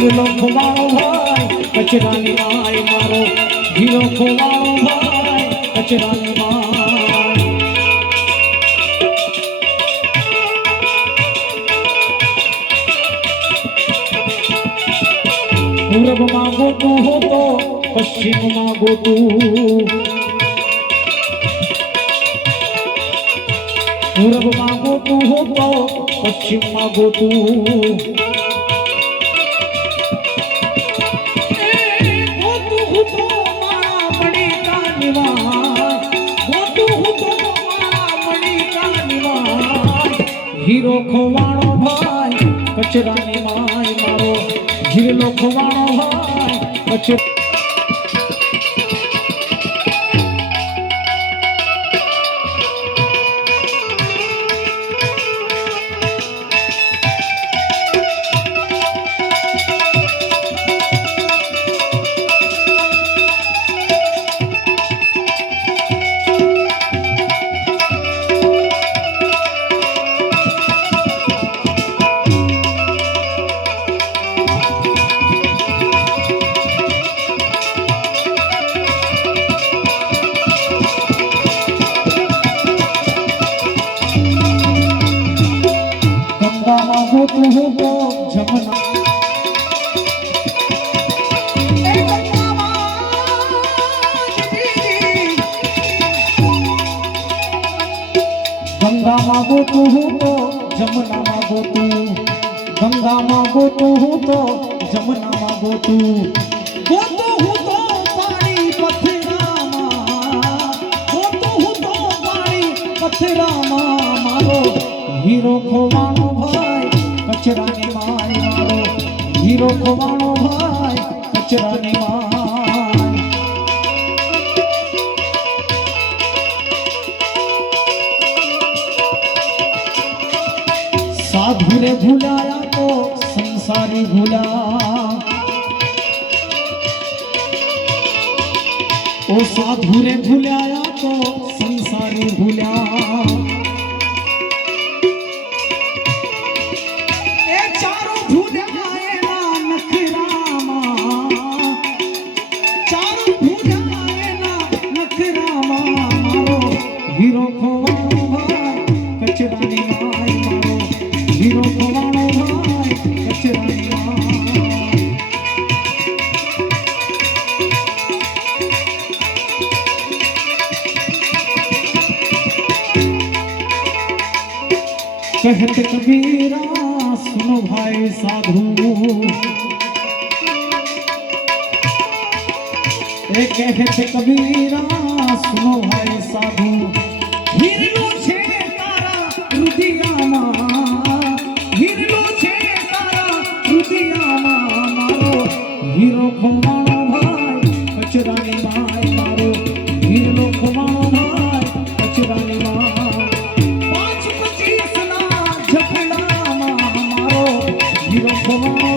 હીરો ખોવાળો ભાઈ કચરાની માય મારો હીરો ખોવાળો ભાઈ કચરાની માય પૂર્વમાં ગોતું હો તો પશ્ચિમમાં ગોતું પૂર્વમાં ગોતું હો તો પશ્ચિમમાં ગોતું હીરો ખોવાણો ભાઈ કચરાની માય મારો હીરો ખોવાણો ભાઈ કચરા ગોતું હું તો જમના ગંગામાં ગોતું હું તો જમનામાં ગોતું ગંગામાં ગોતું હું તો જમનામાં ગોતું ગોતું હું તો પાણી પથરામાં ગોતું હું તો પાણી પથરામાં મારો હીરો ખોવાણો ભાઈ કચરાની માય મારો હીરો ખોવાણો ભાઈ કચરાની માય સાધુ રે ભૂલાયા તો સંસારી ભૂલા ઓ સાધુ રે ભૂલાયા તો સંસારી ભૂલ્યા હીરો ખોવાણો ભાઈ કચરાની માય મારો હીરો ખોવાણો ભાઈ કચરાની માય कहत कबीरा सुनो भाई साधु ए कहत कबीरा सुनो भाई साधु હીરલો છે તારા રુદિયામાં હીરલો છે તારા રુદિયામાં મારો હીરો ખોવાણો ભાઈ કચરાની માય મારો હીરો ખોવાણો ભાઈ કચરાની માય 5-25 ના ઝપડામાં મારો હીરો ખોવાણો